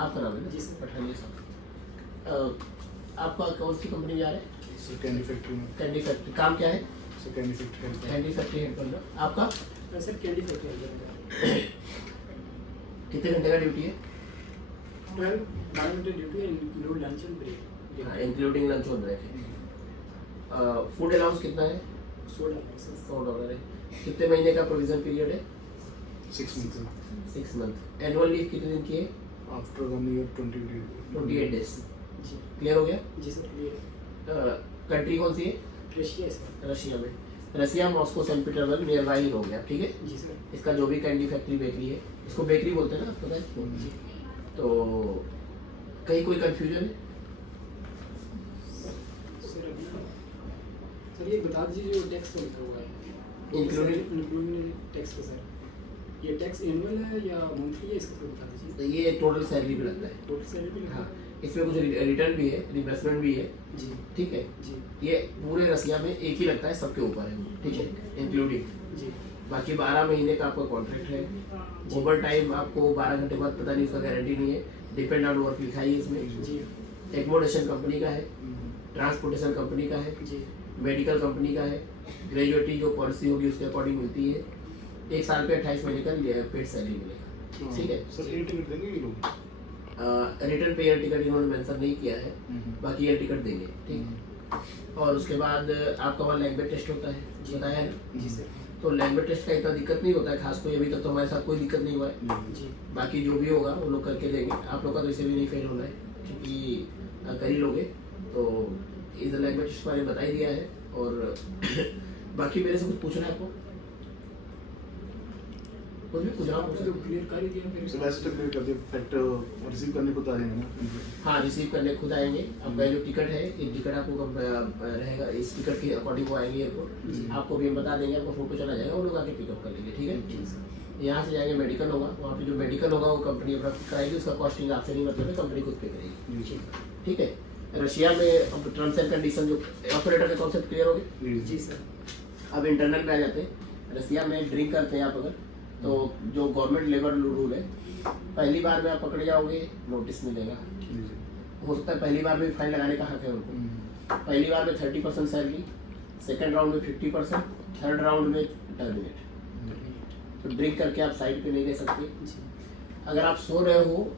आपका नाम है ना? जी सर। पठानिया साहब। आपका कौन सी कंपनी में जा रहे हैं? सर कैंडी फैक्ट्री में। Candy factory. काम क्या है? Sir candy factory help. Candy factory head करना। आपका सर कैंडी फैक्ट्री कितने घंटे का ड्यूटी है? 12 घंटे duty include lunch and break. हाँ, इंक्लूडिंग लंच और ब्रेक है। फूड अलाउंस कितना है? $100 है। कितने महीने का प्रोविजन पीरियड है? 6 मंथ। 6 मंथ। एनुअल लीव कितने दिन की है? After 1 year 28 days. जी क्लियर हो गया? जी सर क्लियर। कंट्री कौन सी है? रशिया है सर। रशिया में। Russia Moscow Saint Petersburg nearby ही हो गया, ठीक है। जी सर। इसका जो भी कैंडी फैक्ट्री बेकरी है, इसको बेकरी बोलते हैं ना, पता है इसको? जी तो कहीं कोई कंफ्यूजन है? सर अपना सर ये बता दीजिए जो टैक्स का लिखा हुआ है इंक्लूडिंग टैक्स का सर, ये टैक्स एनुअल है या मंथली है, इसका थोड़ा बता दीजिए। तो ये टोटल सैलरी पे लगता है। टोटल सैलरी भी लिखा हाँ, है। इसमें कुछ रिटर्न भी है, रिप्लेसमेंट भी है, जी ठीक है। जी ये पूरे रसिया में एक ही लगता है, सबके ऊपर है, ठीक है, इंक्लूडिंग। जी बाकी 12 महीने का आपका कॉन्ट्रैक्ट है। ओवर टाइम आपको 12 घंटे बाद पता नहीं, उसका गारंटी नहीं है, डिपेंड ऑन वर्क लिखा है इसमें। जी एकोमोडेशन कंपनी का है, ट्रांसपोर्टेशन कंपनी का है, जी मेडिकल कंपनी का है, ग्रेजुएटी जो पॉलिसी होगी उसके अकॉर्डिंग मिलती है। 1 साल पे 28 महीने का पेड सैलरी मिलेगा, ठीक है। सर ये टिकट देंगे ये लोग? रिटर्न पे एयर टिकट इन्होंने मेंशन नहीं किया है, बाकी एयर टिकट देंगे, ठीक। और उसके बाद आपका वहाँ लैंग्वेज टेस्ट होता है, बताया है ना? जी सर। तो लैंग्वेज टेस्ट का इतना दिक्कत नहीं होता है, खास कोई अभी तक तो हमारे साथ कोई दिक्कत नहीं हुआ है। जी बाकी जो भी होगा वो लोग करके देंगे। आप लोग का तो इसे भी नहीं फेल होना है, क्योंकि कर ही लोगे। तो इस लैंग्वेज टेस्ट मैंने बता ही दिया है। और बाकी मेरे से कुछ पूछना है आपको? कुछ भी पूछना आपने तो क्लियर कर ही दिया फिर। सर वैसे तो क्लियर कर दिया, फैक्ट रिसीव करने को तो आएंगे ना? हाँ, रिसीव करने खुद आएंगे। आपका जो टिकट है, ये टिकट आपको कब रहेगा, इस टिकट के अकॉर्डिंग वो आएंगे एयरपोर्ट। आपको भी हम बता देंगे, आपको फोटो चला जाएगा, वो लोग आके पिकअप कर लेंगे, ठीक है। यहाँ से जाएंगे, मेडिकल होगा, वहाँ पे जो मेडिकल होगा वो कंपनी अपना कराएगी, उसका कॉस्टिंग आपसे नहीं मतलब है, कंपनी खुद पे करेगी, ठीक है। रशिया में टर्म्स एंड कंडीशन जो ऑपरेटर के कॉन्सेप्ट क्लियर हो गए? जी सर। अब इंटरनल पे आ जाते हैं। रसिया में ड्रिंक करते हैं आप अगर, तो जो गवर्नमेंट लेबर रूल है, पहली बार में आप पकड़े जाओगे नोटिस मिलेगा। हो सकता है पहली बार में फाइन लगाने का हक है उनको। पहली बार में 30% सैलरी, सेकंड राउंड में 50%, थर्ड राउंड में टर्मिनेट। तो ड्रिंक करके आप साइड पे नहीं ले सकते। अगर आप सो रहे हो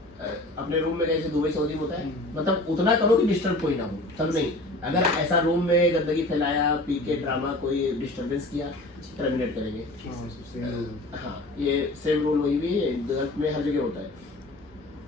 अपने रूम में, जैसे दुबई सऊदी में होता है, मतलब उतना करो कि डिस्टर्ब कोई ना हो, सब नहीं। अगर ऐसा रूम में गंदगी फैलाया, पी के ड्रामा, कोई डिस्टर्बेंस किया, टर्मिनेट करेंगे। हाँ, ये सेम रूल वही भी गल्फ में हर जगह होता है।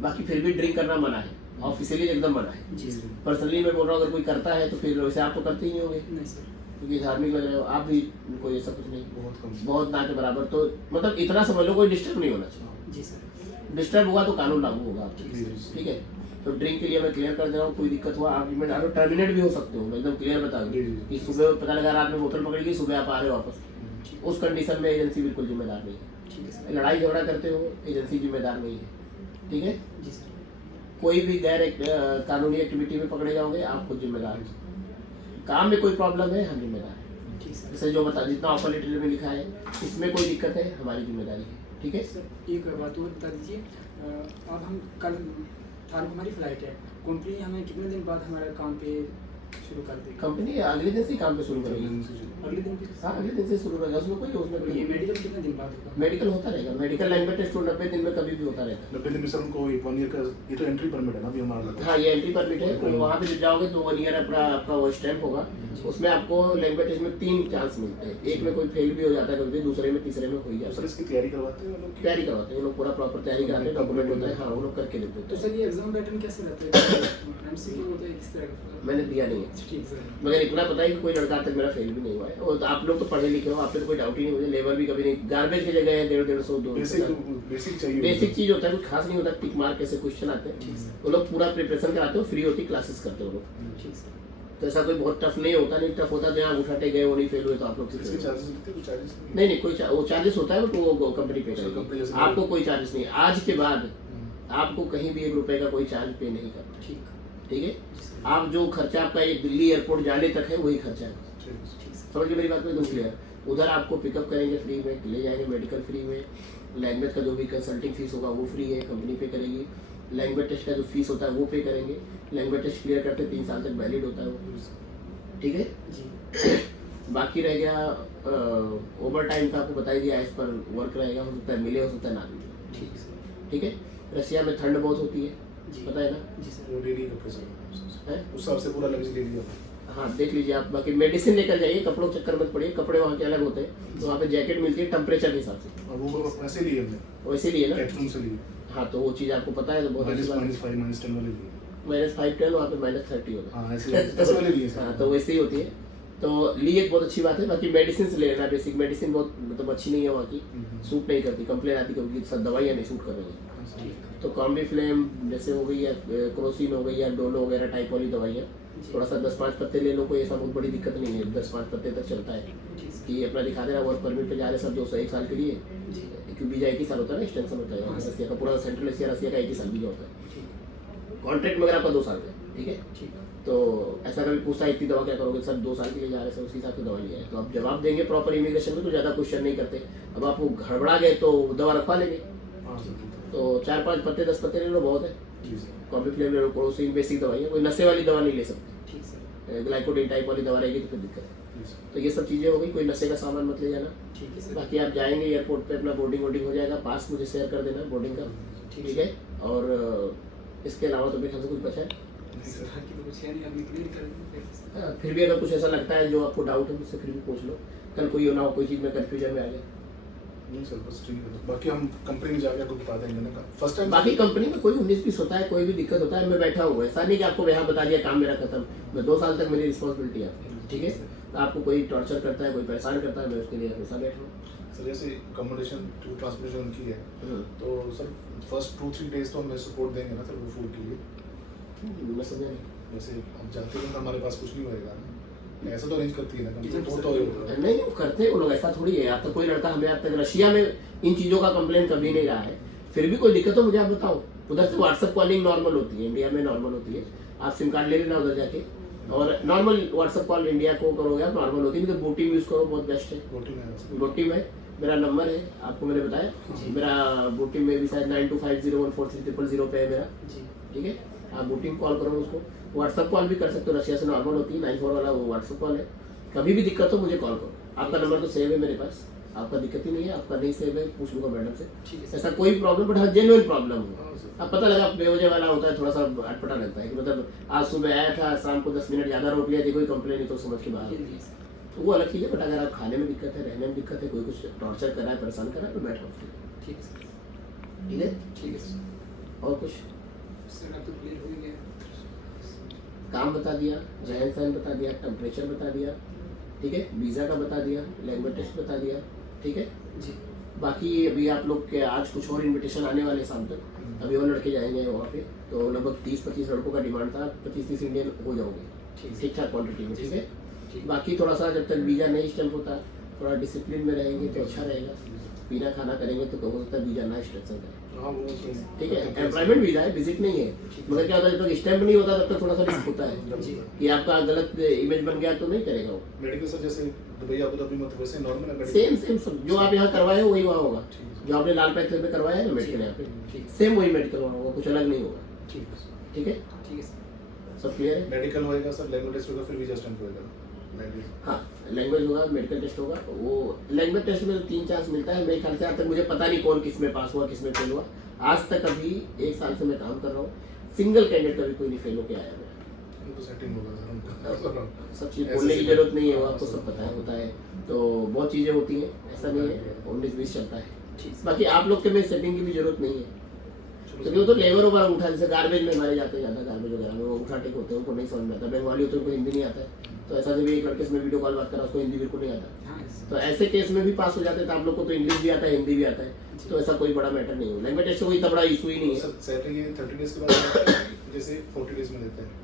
बाकी फिर भी ड्रिंक करना मना है, ऑफिशियली एकदम मना है। जी सर। पर्सनली मैं बोल रहा हूँ, अगर कोई करता है तो फिर वैसे आप तो करते ही नहीं होंगे, नहीं सर। क्योंकि धार्मिक लग रहे हो आप भी, कोई ऐसा कुछ नहीं, बहुत कम। बहुत ना के बराबर। तो मतलब इतना समझ लो, कोई डिस्टर्ब नहीं होना चाहिए। जी सर। डिस्टर्ब हुआ तो कानून लागू होगा आप, जी। ठीक है। तो ड्रिंक के लिए मैं क्लियर कर दे रहा हूँ, कोई दिक्कत हुआ आप टर्मिनेट भी हो सकते हो, मैं एकदम क्लियर बता दूँ कि सुबह पता लगा रात में बोतल पकड़ गई, सुबह आप आ रहे हो वापस, उस कंडीशन में एजेंसी बिल्कुल जिम्मेदार नहीं है। ठीक है सर। लड़ाई झगड़ा करते हो, एजेंसी जिम्मेदार नहीं है, ठीक है। जी सर। कोई भी गैर कानूनी एक्टिविटी में पकड़े जाओगे, आप खुद जिम्मेदार हो। काम में कोई प्रॉब्लम है, हम जिम्मेदार हैं। ठीक सर। जैसे जो बता, जितना ऑफर लेटर में लिखा है, इसमें कोई दिक्कत है, हमारी जिम्मेदारी है, ठीक है। सर एक बात और बता दीजिए, अब हम कल तारीख हमारी फ्लाइट है, कंपनी हमें कितने दिन बाद हमारे काम पे शुरू कर देगी? कंपनी अगले दिन से ही काम पे शुरू करेगी। अगले दिन भी? हाँ, अगले दिन से शुरू करेगा, उसमें और कोई ये मेडिकल कितने दिन बाद होगा? मेडिकल होता रहेगा। मेडिकल लैंग्वेज टेस्ट 90 दिन में कभी भी होता रहता 90 दिन में सर उनको 1 year का, ये तो एंट्री परमिट है ना अभी हमारा है। लगा। हाँ, ये एंट्री परमिट है। तो वहाँ पे जब जाओगे तो 1 year आपका वो स्टैम्प होगा, उसमें आपको लैंग्वेज टेस्ट में 3 चांस मिलते हैं। एक में कोई फेल भी हो जाता है कभी, दूसरे में, तीसरे में हो ही जाता सर है। इसकी तैयारी करवाते हैं लोग? तैयारी करवाते हैं वो लोग, पूरा प्रॉपर तैयारी कराते हैं, डॉक्यूमेंट होता है, हाँ वो लोग करके देते तो हैं। सर ये एग्जाम पैटर्न कैसे रहता है? एमसीक्यू होता है किस तरह का? मैंने दिया नहीं है, ठीक सर। मगर इतना पता है कि कोई लड़का तक मेरा फेल भी नहीं हुआ है। और आप लोग तो पढ़े लिखे हो, आप पे तो कोई डाउट ही नहीं। मुझे लेबर भी कभी नहीं, गार्बेज की जगह है 150-150, 200। बेसिक चाहिए। बेसिक चीज होता है, कुछ खास नहीं होता। टिक मार्क कैसे क्वेश्चन आते हैं, वो लोग पूरा प्रिपरेशन कराते हो, फ्री होती क्लासेस करते हो लोग। ठीक सर। तो ऐसा कोई बहुत टफ नहीं होता, नहीं टफ होता तो यहाँ उठाते गए वो नहीं फेल हुए तो आप लोग से इसके चार्जेस लगते हैं? चार्जेस नहीं नहीं, कोई वो चार्जेस होता है, तो वो कंपनी पे कंपनी करेगी, जैसे आपको कोई चार्जेस नहीं। आज के बाद आपको कहीं भी 1 रुपए का कोई चार्ज पे नहीं करना, ठीक ठीक है। आप जो खर्चा आपका ये दिल्ली एयरपोर्ट जाने तक है, वही खर्चा है। समझ गए मेरी बात में, एकदम क्लियर। उधर आपको पिकअप करेंगे फ्री में, ले जाएंगे मेडिकल फ्री में, लैंग्वेज का जो भी कंसल्टिंग फीस होगा वो फ्री है, कंपनी पे करेगी। लैंग्वेज टेस्ट का जो फीस होता है वो पे करेंगे। लैंग्वेज टेस्ट क्लियर करते 3 साल तक वैलिड होता है वो, ठीक है। जी बाकी रह गया ओवर टाइम का, आपको बता ही दिया, एज पर वर्क रहेगा, हो सकता है मिले, हो सकता है ना मिले, ठीक सर। ठीक है। रसिया में ठंड बहुत होती है, जी पता है ना, जी सर। वो ले लिए कपड़े सर, है? उस हिसाब से पूरा लग्जरी ले लिया। हाँ देख लीजिए आप। बाकी मेडिसिन लेकर जाइए, कपड़ों के चक्कर मत पड़िए, कपड़े वहाँ के अलग होते हैं, तो वहाँ पे जैकेट मिलती है टेम्परेचर के हिसाब से, और वो वैसे लिए हमने, वैसे लिए ना। कैटरूम से लिए, हाँ तो वो चीज़ आपको पता है तो बहुत अच्छी बात है। -5 -10 वाले लिए। -5 10 वहाँ पे -30 होता है। हाँ ऐसे वाले लिए सर। हाँ तो वैसे ही होती है, तो ली एक बहुत अच्छी बात है। बाकी मेडिसिन से ले लेना, बेसिक मेडिसिन बहुत मतलब अच्छी नहीं है वहाँ की, सूट नहीं करती, कंप्लेन आती क्योंकि सब दवाइयाँ नहीं सूट कर रही हैं। तो कॉम्बीफ्लेम जैसे हो गई या क्रोसिन हो गई या डोलो वगैरह टाइप वाली दवाइयाँ, थोड़ा सा 10-5 पत्ते ले लो, कोई ऐसा बहुत बड़ी दिक्कत नहीं है, 10-5 पत्ते तक चलता है। कि अपना दिखा देना, वर्क परमिट पे जा रहे सब 201 साल के लिए, क्योंकि वीजा 1 ही साल होता है ना, एक्सटेंशन होता है रसिया का, पूरा सेंट्रल एशिया रसिया का 1 ही साल वीजा होता है। कॉन्ट्रैक्ट में अगर आपका 2 साल का, ठीक है। तो ऐसा कभी पूछता है इतनी दवा क्या करोगे सर, 2 साल के लिए जा रहे हैं, उसी हिसाब से दवा लिया है, तो आप जवाब देंगे प्रॉपर इमिग्रेशन में, तो ज़्यादा क्वेश्चन नहीं करते। अब आप गड़बड़ा गए तो दवा रखवा लेंगे, हाँ सर। तो 4-5 पत्ते 10 पत्ते ले लो, बहुत है। जी सर। कॉम्बीफ्लेम ले लो, क्रोसिन बेसिक दवाई है, कोई नशे वाली दवा नहीं ले सकते, ठीक सर। ग्लाइकोडिन टाइप वाली दवा रहेगी तो फिर दिक्कत है। जी सर। तो ये सब चीज़ें हो गई, कोई नशे का सामान मत ले जाना। ठीक है सर। बाकी आप जाएंगे एयरपोर्ट पे, अपना बोर्डिंग वोर्डिंग हो जाएगा, पास मुझे शेयर कर देना बोर्डिंग का, ठीक है। और इसके अलावा तो मेरे ख्याल से कुछ बचा है। सर बाकी तो कुछ है नहीं, अभी क्लियर कर देंगे। हाँ, फिर भी अगर कुछ ऐसा लगता है जो आपको डाउट है मुझसे फिर भी पूछ लो, कल कोई ना हो कोई चीज़ में कन्फ्यूजन में आ जाए। नहीं सर बस ठीक है, बाकी हम कंपनी में जाके आपको बता देंगे ना, फर्स्ट टाइम। बाकी कंपनी में कोई 19-20 होता है, कोई भी दिक्कत होता है, मैं बैठा हुआ, ऐसा नहीं कि आपको यहाँ बता दिया काम मेरा खत्म, मैं 2 साल तक मेरी रिस्पॉन्सिबिलिटी है, ठीक है। तो आपको कोई टॉर्चर करता है, कोई परेशान करता है, मैं उसके लिए हमेशा बैठा हूँ। सर जैसे अकोमोडेशन टू ट्रांसपोर्टेशन उनकी है, हम्म, तो सर फर्स्ट 2-3 डेज तो हमें सपोर्ट देंगे ना सर वो फूड के लिए। मैं समझा नहीं। जैसे अब जाते हैं तो हमारे पास कुछ नहीं होएगा ना, ऐसा तो अरेंज करती है ना कंपनी, वो तो होगा। नहीं नहीं करते वो लोग, ऐसा थोड़ी है। आप तो कोई लड़का हमें आज तक रशिया में इन चीज़ों का कंप्लेन कभी नहीं रहा है, फिर भी कोई दिक्कत हो मुझे आप बताओ। उधर से व्हाट्सएप कॉलिंग नॉर्मल होती है, इंडिया में नॉर्मल होती है, आप सिम कार्ड ले लेना उधर जाके, और नॉर्मल व्हाट्सएप कॉल इंडिया को करोगे आप, नॉर्मल होती है। तो बोटिंग यूज़ करो, बहुत बेस्ट है। बोटिंग में मेरा नंबर है, आपको मैंने बताया, मेरा बोटिंग में भी शायद 9250143000 पे है मेरा, ठीक है। आप बोटिंग कॉल करो उसको, व्हाट्सएप कॉल भी कर सकते हो, रशिया से नॉर्मल होती है, 94 वाला वो व्हाट्सएप कॉल है। कभी भी दिक्कत हो मुझे कॉल करो, आपका नंबर तो सेव है मेरे पास, आपका दिक्कत ही नहीं है, आपका नहीं सेव है पूछ लूँगा मैडम से, ऐसा कोई प्रॉब्लम, बट हाँ जेन्युइन प्रॉब्लम हो। अब पता लगा बेवजह वाला होता है, थोड़ा सा अटपटा लगता है कि मतलब आज सुबह आया था, शाम को 10 मिनट ज़्यादा रोक लिया, देखो कोई कंप्लेन नहीं तो समझ के बाहर होती है, तो वो अलग चीज़ है। बट अगर आप खाने में दिक्कत है, रहने में दिक्कत है, कोई कुछ टॉर्चर कर रहा है, परेशान कर रहा है, तो बैठो, ठीक है सर। ठीक है। ठीक है सर। और कुछ सर अब तो क्लियर हो ही गया। काम बता दिया, रहन सहन बता दिया, टेम्परेचर बता दिया, ठीक है, वीज़ा का बता दिया, लैंग्वेज टेस्ट बता दिया, ठीक है। जी बाकी अभी आप लोग के आज कुछ और इनविटेशन आने वाले शाम तक, अभी और लड़के जाएंगे वहाँ पे, तो लगभग 30-25 लड़कों का डिमांड था, 25-30 इंडियन हो जाओगे, ठीक ठाक क्वान्टिटी में, ठीक है। बाकी थोड़ा सा जब तक वीज़ा नहीं स्टैम्प होता, थोड़ा डिसिप्लिन में रहेंगे तो अच्छा रहेगा, पीना खाना करेंगे तो हो सकता है वीज़ा ना स्ट्रेक्शन करें, ठीक है। एम्प्लॉयमेंट वीज़ा है, विजिट नहीं है, मगर क्या होता है जब तक स्टैम्प नहीं होता तब तक थोड़ा सा रिस्क होता है कि आपका गलत इमेज बन गया तो नहीं करेगा वो। मेडिकल सर जैसे दुबई अबू धाबी में तो वैसे नॉर्मल है, सेम सब जो आप यहाँ करवाए हो वही वहाँ होगा, जो आपने लाल पैथवे पे करवाया है ना मेडिकल यहाँ पे, सेम वही मेडिकल वहाँ होगा, कुछ अलग नहीं होगा, ठीक है। ठीक है सर। सब क्लियर है। मेडिकल होएगा सर, लैंग्वेज टेस्ट होगा, फिर वीजा स्टैम्प होएगा, लैंग्वेज। हाँ लैंग्वेज होगा, मेडिकल टेस्ट होगा, वो लैंग्वेज टेस्ट में 3 चांस मिलता है मेरे ख्याल से। आज तक मुझे पता नहीं कौन किस में पास हुआ किस में फेल हुआ, आज तक अभी 1 साल से मैं काम कर रहा हूँ, सिंगल कैंडिडेट कभी कोई नहीं फेल होके आया मेरा। तो सेटिंग होगा सर उनका। सब चीज़ बोलने की जरूरत नहीं है, वो आपको सब पता है होता है, तो बहुत चीज़ें होती हैं, ऐसा नहीं है 19-20 चलता है। बाकी आप लोग के में सेटिंग की भी जरूरत नहीं है, क्योंकि वो तो लेबर वगैरह उठा, जैसे गार्बेज में हमारे जाते हैं, ज़्यादा गार्बेज वगैरह में वो उठा टेक होते हैं, उनको नहीं समझ में आता, बंगाली होते हैं उनको हिंदी नहीं आता है, तो ऐसा जब एक लड़के से मैं वीडियो कॉल बात कर रहा उसको हिंदी बिल्कुल नहीं आता, हाँ तो ऐसे केस में भी पास हो जाते हैं। तो आप लोग को तो इंग्लिश भी आता है, हिंदी भी आता है, तो ऐसा कोई बड़ा मैटर नहीं है, लैंग्वेज टेस्ट कोई इतना बड़ा इशू ही नहीं है। सर सैलरी 30 डेज के बाद जैसे 40 डेज में देते हैं।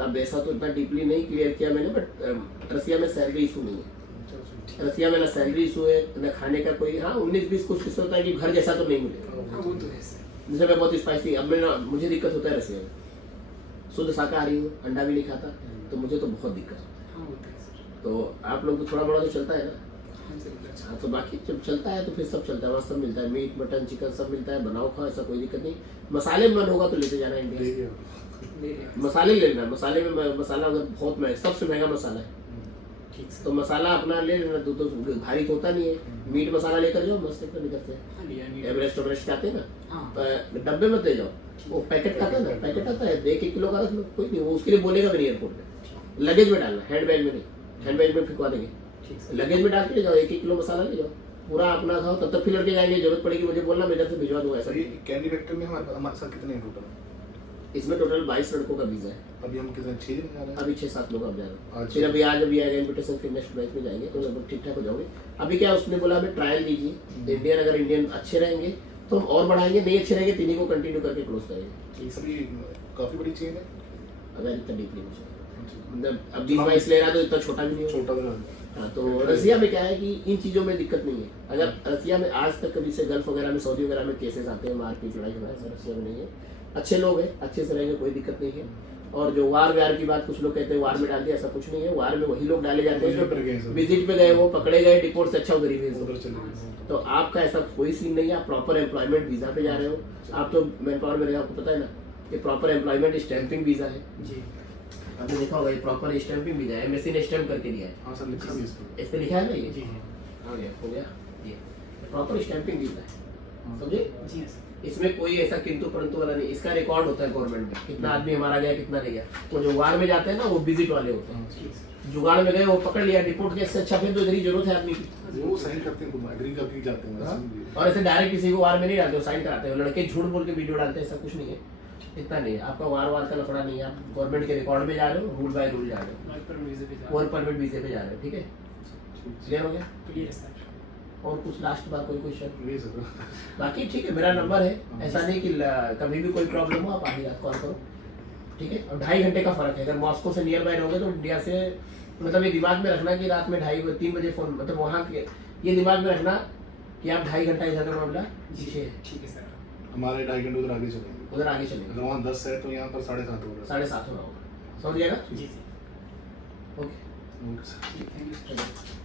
अब ऐसा तो इतना डीपली नहीं क्लियर किया मैंने, बट रसिया में सैलरी इशू नहीं है, रसिया में ना सैलरी इशू है ना खाने का कोई। हाँ 19-20 कुछ किस्सा होता है कि घर जैसा तो नहीं मिलेगा, हाँ वो तो है सर। जैसे मैं बहुत स्पाइसी, अब मैं मुझे दिक्कत होता है रसिया में, शुद्ध शाकाहारी हूँ, अंडा भी नहीं खाता, तो मुझे तो बहुत दिक्कत होता है। हाँ वो तो है सर। तो आप लोग तो थोड़ा बड़ा तो चलता है ना, हाँ सर मतलब हाँ, तो बाकी जब चलता है तो फिर सब चलता है, वहाँ सब मिलता है, मीट मटन चिकन सब मिलता है, बनाओ खाओ, ऐसा कोई दिक्कत नहीं। मसाले में मन होगा तो लेते जाना इंडिया से। ठीक है। ले रहे हैं मसाले ले लेना, मसाले में मसाला अगर बहुत महंगा, सबसे महंगा मसाला है, ठीक सर तो मसाला अपना ले लेना, तो भारी तो होता नहीं है। मीट मसाला लेकर जाओ, मस्त एकदम निकलते हैं। हाँ लिया नहीं एवरेस्ट एवरेस्ट के आते हैं ना, हाँ डब्बे में दे जाओ, वो पैकेट आता है ना, पैकेट आता है 1-1 किलो का, रख लो, कोई नहीं, वो उसके लिए बोलेगा भी नहीं एयरपोर्ट में। लगेज में डालना, हैंड बैग में नहीं, हैंड बैग में फिकवा देंगे, ठीक सर लगेज में डाल के ले जाओ, 1-1 किलो मसाला ले जाओ, पूरा अपना खाओ, तब तक फिर लड़के जाएंगे, जरूरत पड़ेगी मुझे बोलना, मैं इधर से भिजवा दूंगा। ऐसा सर ये कैंडी फैक्ट्री में हमारे साथ कितने हैं टोटल? इसमें टोटल 22 लड़कों का वीजा है, अभी हम कितने 6 दिन जा रहे हैं? अभी 6-7 लोग अब जा रहे हैं, अच्छा। फिर अभी आज अभी आएगा इन्विटेशन, फिर नेक्स्ट बैच में जाएंगे, तो लगभग ठीक ठाक हो जाओगे। अभी क्या उसने बोला हमें ट्रायल दीजिए, इंडियन अगर इंडियन अच्छे रहेंगे तो हम और बढ़ाएंगे, नहीं अच्छे रहेंगे तीनों को कंटिन्यू करके क्लोज करेंगे। ये सभी काफी बड़ी चेन है। अगर इतना डीपली मतलब अब 20-22 ले रहा तो इतना छोटा भी नहीं होगा। छोटा बना हाँ, तो रसिया में क्या है कि इन चीज़ों में दिक्कत नहीं है। अगर रसिया में आज तक कभी से गल्फ वगैरह में, सऊदी वगैरह में केसेस आते हैं, मारपीट लड़ाई झगड़ा, ऐसा रसिया में नहीं है। अच्छे लोग हैं, अच्छे से रहेंगे, कोई दिक्कत नहीं है। और जो वार व्यार की बात कुछ लोग कहते हैं वार में डाल दिया, ऐसा कुछ नहीं है। वार में वही लोग डाले जाते विजिट पर गए हैं सब। जो विजिट पे गए, वो पकड़े गए, डिपोर्ट से अच्छा उधर ही भेज दो। उधर चले गए। तो आपका ऐसा कोई सीन नहीं है, आप प्रॉपर एम्प्लॉयमेंट वीजा पे जा रहे हो। आप तो मैन पावर में रहे, आपको पता है ना, ये प्रॉपर एम्प्लॉयमेंट स्टैंपिंग वीजा है। जी आपने देखा होगा, ये प्रॉपर स्टैंपिंग वीजा है, एमबेसी ने स्टैंप करके दिया है। हाँ सर लिखा भी इस पर। इस पे लिखा है ना ये, जी हो गया हो गया, ये प्रॉपर स्टैंपिंग वीजा है, समझे? जी सर इसमें कोई ऐसा किंतु परंतु वाला नहीं, इसका रिकॉर्ड होता है गवर्नमेंट में, कितना आदमी हमारा गया कितना नहीं गया। तो जो वार में जाते हैं ना, वो विजिट वाले होते हैं, ठीक सर जुगाड़ में गए, वो पकड़ लिया, डिपोर्ट के, इससे अच्छा फिर तो इधर ही जरूरत है आदमी की। वो साइन करते हैं, एग्री करके जाते हैं हाँ? वैसे। और ऐसे डायरेक्ट किसी को वार में नहीं डालते, साइन कराते हैं लड़के, झूठ बोल के वीडियो डालते हैं, ऐसा कुछ नहीं है, इतना नहीं है। आपका वार वार का लफड़ा नहीं है, आप गवर्नमेंट के रिकॉर्ड में जा रहे हो, रूल बाय रूल जा रहे हो, वर्क पर वीज़ा पे जा वर्क परमिट वीजे पे जा रहे हो, ठीक है? क्लियर हो गया? क्लियर है सर और कुछ लास्ट बार कोई क्वेश्चन? नहीं सर। बाकी ठीक है, मेरा नंबर है, ऐसा नहीं कि कभी भी कोई प्रॉब्लम हो आप आधी रात कॉल करो, ठीक है? और 2.5 घंटे का फर्क है, अगर मॉस्को से नियर बाय रहोगे तो इंडिया से, मतलब ये दिमाग में रखना कि रात में 2:30-3 बजे फोन, मतलब वहाँ के ये दिमाग में रखना कि आप 2.5 घंटा इधर का मामला पीछे है, ठीक है सर हमारे 2.5 घंटे उधर आगे चलेंगे। उधर आगे चलेंगे, अगर वहाँ 10 है तो यहाँ पर 7:30 हो रहा है। 7:30 होना होगा, समझ गया ना? जी जी okay, okay sir. Thank you चलिए।